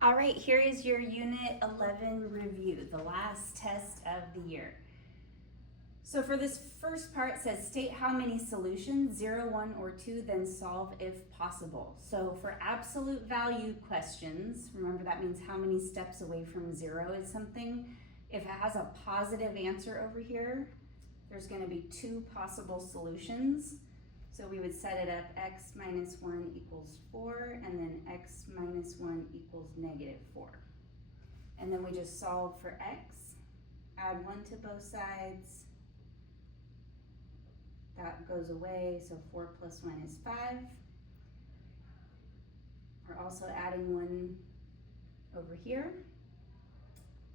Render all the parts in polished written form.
All right, here is your Unit 11 review, the last test of the year. So for this first part, it says state how many solutions, 0, 1, or 2, then solve if possible. So for absolute value questions, remember that means how many steps away from 0 is something. If it has a positive answer over here, there's going to be 2 possible solutions. So we would set it up x minus 1 equals 4, and then x minus 1 equals negative 4. And then we just solve for x, add 1 to both sides. That goes away, so 4 plus 1 is 5. We're also adding 1 over here.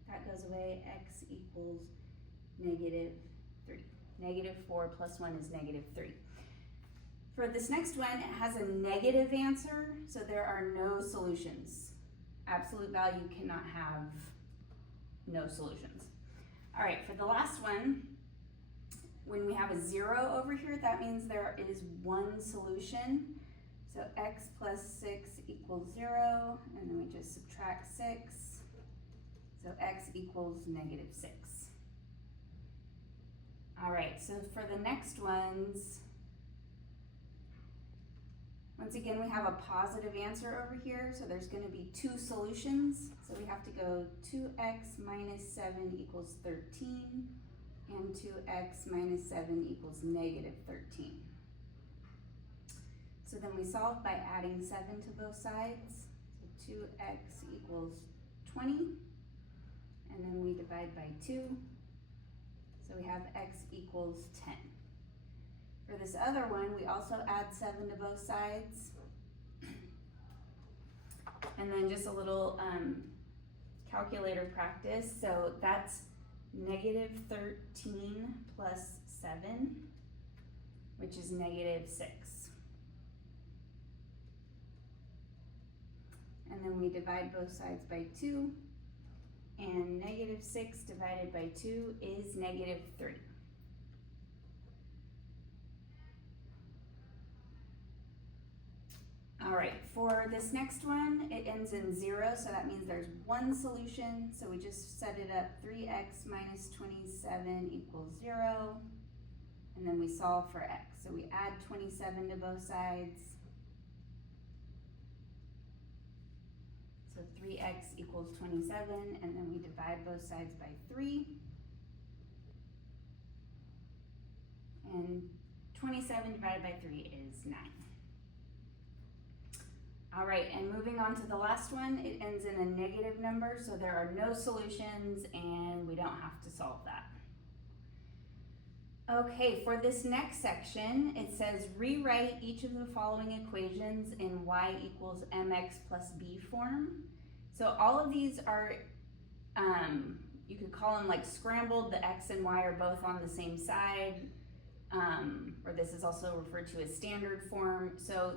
That goes away, x equals negative 3. Negative 4 plus 1 is negative 3. For this next one, it has a negative answer, so there are no solutions. Absolute value cannot have no solutions. All right, for the last one, when we have a 0 over here, that means there is 1 solution. So x plus 6 equals 0, and then we just subtract 6. So x equals negative 6. All right, so for the next ones, once again, we have a positive answer over here, so there's going to be 2 solutions. So we have to go 2x minus 7 equals 13, and 2x minus 7 equals negative 13. So then we solve by adding 7 to both sides. So 2x equals 20, and then we divide by 2. So we have x equals 10. For this other one, we also add 7 to both sides. And then just a little calculator practice. So that's negative 13 plus 7, which is negative 6. And then we divide both sides by 2. And negative 6 divided by 2 is negative 3. All right, for this next one, it ends in 0, so that means there's 1 solution. So we just set it up, 3x minus 27 equals 0, and then we solve for x. So we add 27 to both sides. So 3x equals 27, and then we divide both sides by 3. And 27 divided by 3 is 9. All right, and moving on to the last one, it ends in a negative number, so there are no solutions and we don't have to solve that. Okay, for this next section, it says rewrite each of the following equations in y equals mx plus b form. So all of these are, you could call them like scrambled. The x and y are both on the same side, or this is also referred to as standard form. So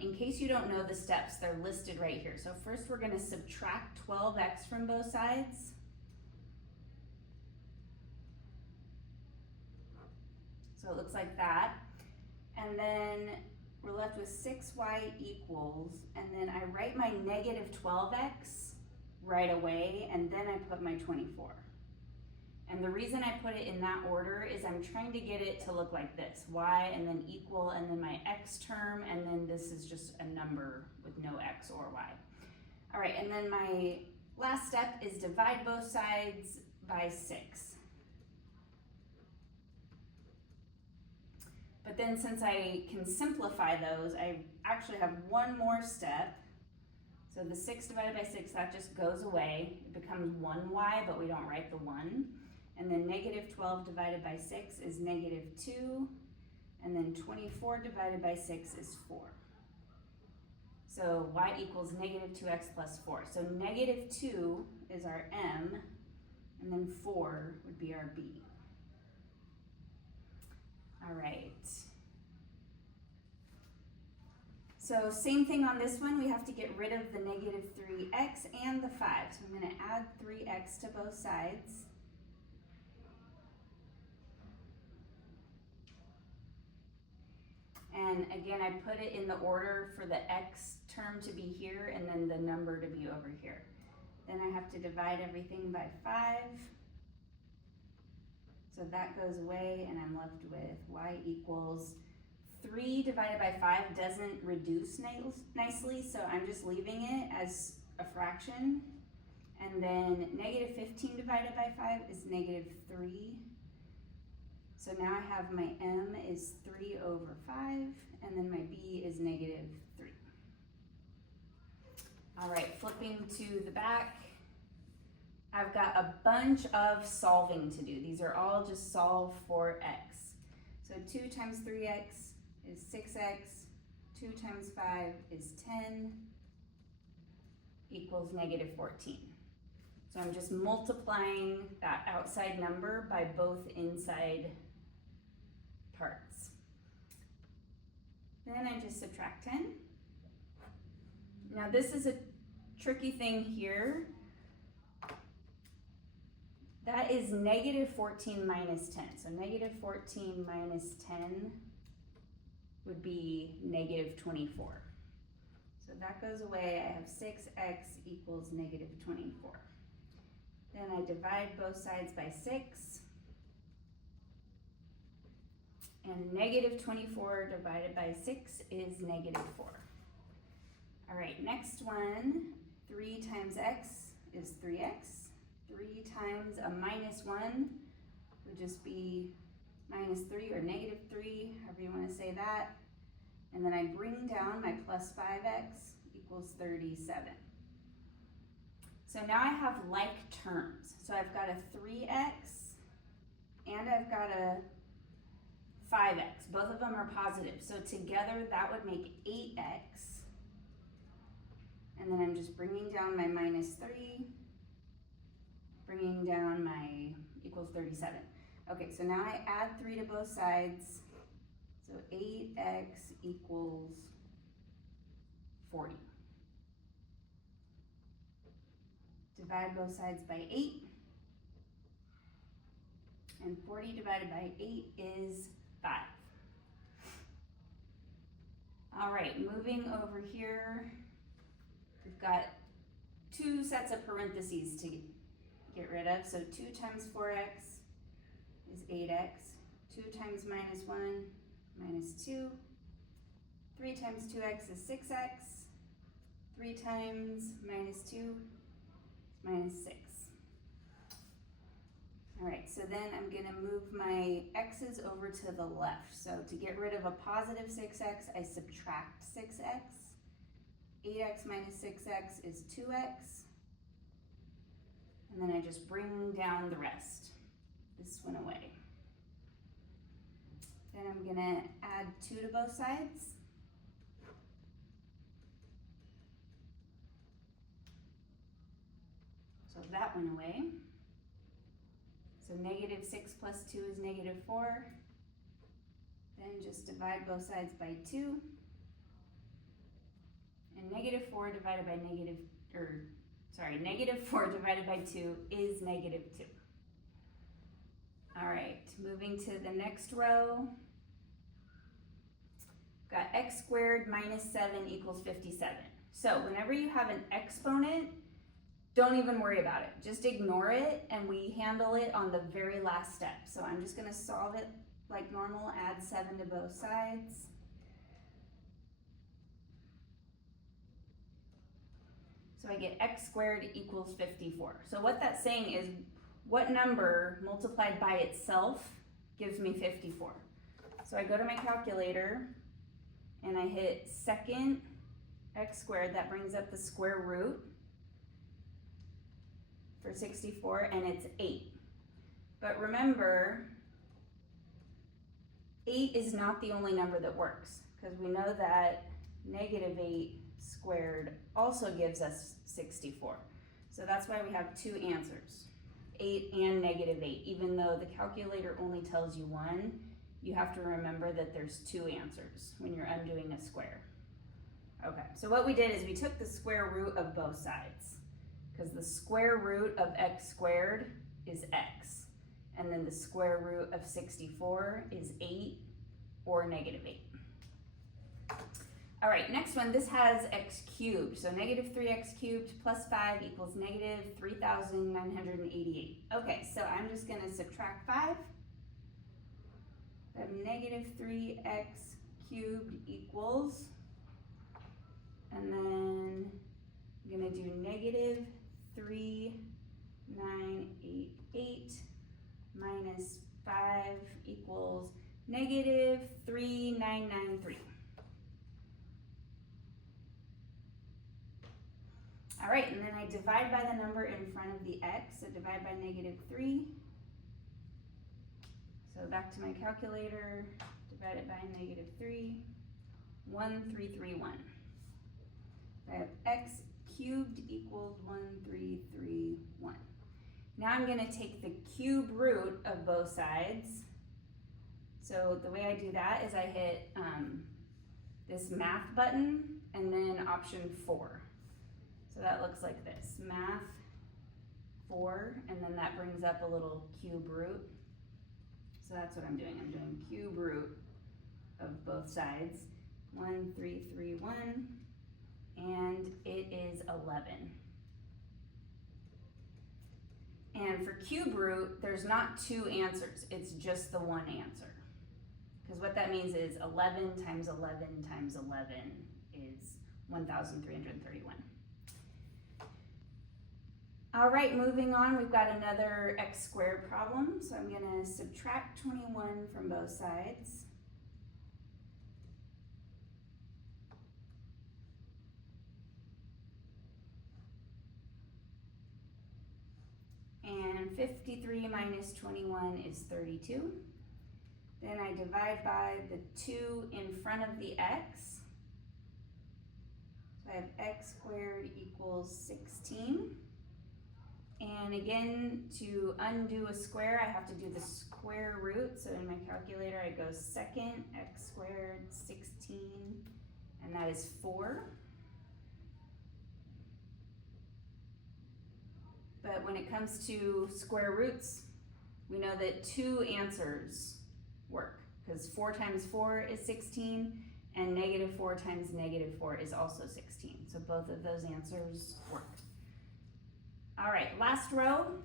in case you don't know the steps, they're listed right here. So first we're going to subtract 12x from both sides. So it looks like that. And then we're left with 6y equals, and then I write my negative 12x right away, and then I put my 24. And the reason I put it in that order is I'm trying to get it to look like this, y and then equal, and then my x term, and then this is just a number with no x or y. All right, and then my last step is divide both sides by 6. But then since I can simplify those, I actually have one more step. So the 6 divided by 6, that just goes away. It becomes 1y, but we don't write the 1. And then negative 12 divided by 6 is negative 2. And then 24 divided by 6 is 4. So y equals negative 2x plus 4. So negative 2 is our m, and then 4 would be our b. All right. So same thing on this one, we have to get rid of the negative 3x and the 5. So I'm going to add 3x to both sides. And again, I put it in the order for the x term to be here and then the number to be over here. Then I have to divide everything by 5. So that goes away and I'm left with y equals 3 divided by 5 doesn't reduce nicely, so I'm just leaving it as a fraction. And then negative 15 divided by 5 is negative 3. So now I have my m is 3 over 5, and then my b is negative 3. All right, flipping to the back, I've got a bunch of solving to do. These are all just solve for x. So 2 times 3x is 6x, 2 times 5 is 10, equals negative 14. So I'm just multiplying that outside number by both inside parts. Then I just subtract 10. Now this is a tricky thing here. That is negative 14 minus 10. So negative 14 minus 10 would be negative 24. So that goes away. I have 6x equals negative 24. Then I divide both sides by 6. And negative 24 divided by 6 is negative 4. All right, next one, 3 times x is 3x. 3 times a minus 1 would just be minus 3 or negative 3, however you want to say that. And then I bring down my plus 5x equals 37. So now I have like terms. So I've got a 3x and I've got a 5x. Both of them are positive. So together that would make 8x. And then I'm just bringing down my minus 3, bringing down my equals 37. Okay, so now I add 3 to both sides. So 8x equals 40. Divide both sides by 8. And 40 divided by 8 is 5. All right, moving over here, we've got 2 sets of parentheses to get rid of. So 2 times 4x is 8x. 2 times minus 1, minus 2. 3 times 2x is 6x. 3 times minus 2 is minus 6. All right, so then I'm gonna move my x's over to the left. So to get rid of a positive 6x, I subtract 6x. 8x minus 6x is 2x. And then I just bring down the rest. This went away. Then I'm gonna add 2 to both sides. So that went away. So negative 6 plus 2 is negative 4. Then just divide both sides by 2. And negative 4 divided by negative 4 divided by 2 is negative 2. All right, moving to the next row. Got x squared minus 7 equals 57. So whenever you have an exponent, don't even worry about it. Just ignore it, and we handle it on the very last step. So I'm just gonna solve it like normal, add 7 to both sides. So I get x squared equals 54. So what that's saying is, what number multiplied by itself gives me 54? So I go to my calculator, and I hit second x squared, that brings up the square root for 64, and it's 8. But remember, 8 is not the only number that works, because we know that negative 8 squared also gives us 64. So that's why we have 2 answers, 8 and negative 8. Even though the calculator only tells you 1, you have to remember that there's 2 answers when you're undoing a square. Okay, so what we did is we took the square root of both sides, because the square root of x squared is x, and then the square root of 64 is 8 or negative 8. All right, next one, this has x cubed. So negative 3x cubed plus 5 equals negative 3,988. Okay, so I'm just going to subtract 5. I have negative 3x cubed equals, and then I'm going to do negative 3,988 minus 5 equals negative 3,993. All right, and then I divide by the number in front of the x, so divide by negative 3. So back to my calculator, divide it by negative 3, 1331. I have x cubed equals 1331. Now I'm going to take the cube root of both sides. So the way I do that is I hit this math button and then option 4. So that looks like this, math 4, and then that brings up a little cube root. So that's what I'm doing. I'm doing cube root of both sides, 1331, and it is 11. And for cube root, there's not 2 answers, it's just the one answer. Because what that means is 11 times 11 times 11 is 1,331. All right, moving on, we've got another x squared problem. So I'm going to subtract 21 from both sides. And 53 minus 21 is 32. Then I divide by the 2 in front of the x. So I have x squared equals 16. And again, to undo a square, I have to do the square root. So in my calculator, I go second, x squared, 16, and that is 4. But when it comes to square roots, we know that 2 answers work, because 4 times 4 is 16, and negative 4 times negative 4 is also 16. So both of those answers work. All right, last row.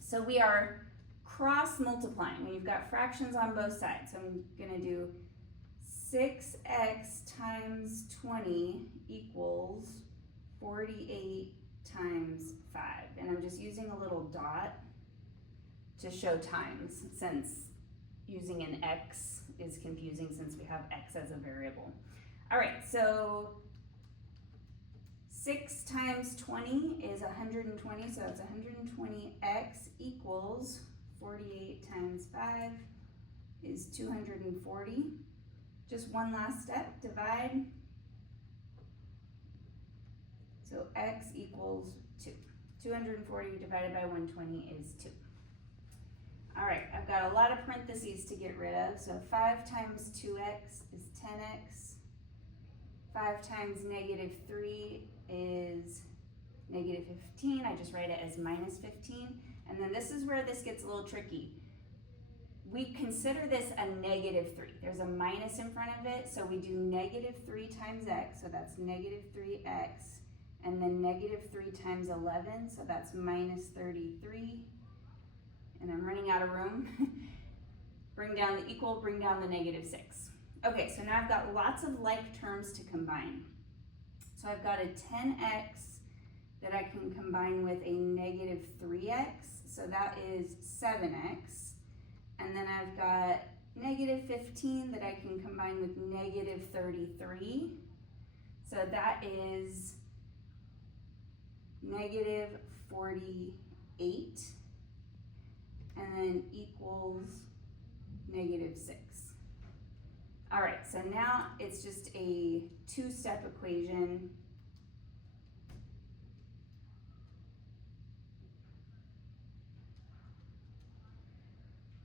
So we are cross multiplying. We've got fractions on both sides. So I'm gonna do 6x times 20 equals 48 times 5. And I'm just using a little dot to show times, since using an x is confusing since we have x as a variable. All right, so 6 times 20 is 120, so it's 120x equals 48 times 5 is 240. Just one last step, divide. So x equals 2. 240 divided by 120 is 2. All right, I've got a lot of parentheses to get rid of. So 5 times 2x is 10x. 5 times negative 3 is negative 15. I just write it as minus 15. And then this is where this gets a little tricky. We consider this a negative 3. There's a minus in front of it, so we do negative 3 times x, so that's negative 3x. And then negative 3 times 11, so that's minus 33. And I'm running out of room. Bring down the equal, bring down the negative 6. Okay, so now I've got lots of like terms to combine. So I've got a 10x that I can combine with a negative 3x, so that is 7x. And then I've got negative 15 that I can combine with negative 33. So that is negative 48. And then equals negative 6. All right, so now it's just a 2-step equation.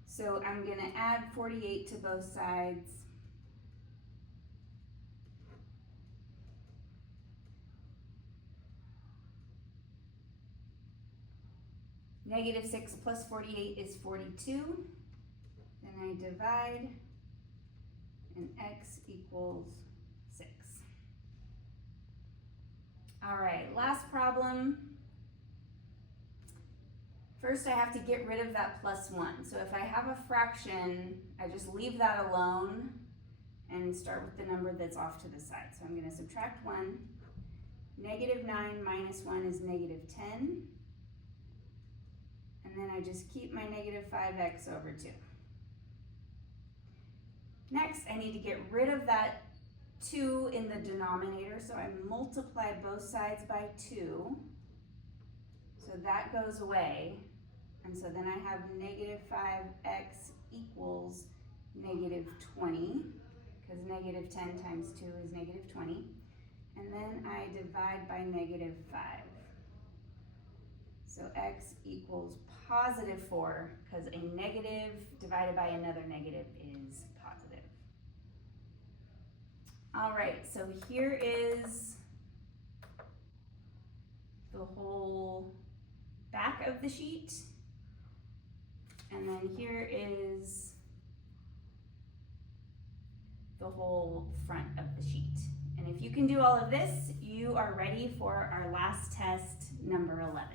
So I'm gonna add 48 to both sides. Negative 6 plus 48 is 42. Then I divide, and x equals All right, last problem. First, I have to get rid of that plus 1. So if I have a fraction, I just leave that alone and start with the number that's off to the side. So I'm going to subtract 1. Negative 9 minus 1 is negative 10. And then I just keep my negative 5x over 2. Next, I need to get rid of that 2 in the denominator. So I multiply both sides by 2. So that goes away. And so then I have negative 5x equals negative 20, because negative 10 times 2 is negative 20. And then I divide by negative 5. So x equals positive 4, because a negative divided by another negative is positive. All right, so here is the whole back of the sheet. And then here is the whole front of the sheet. And if you can do all of this, you are ready for our last test, number 11.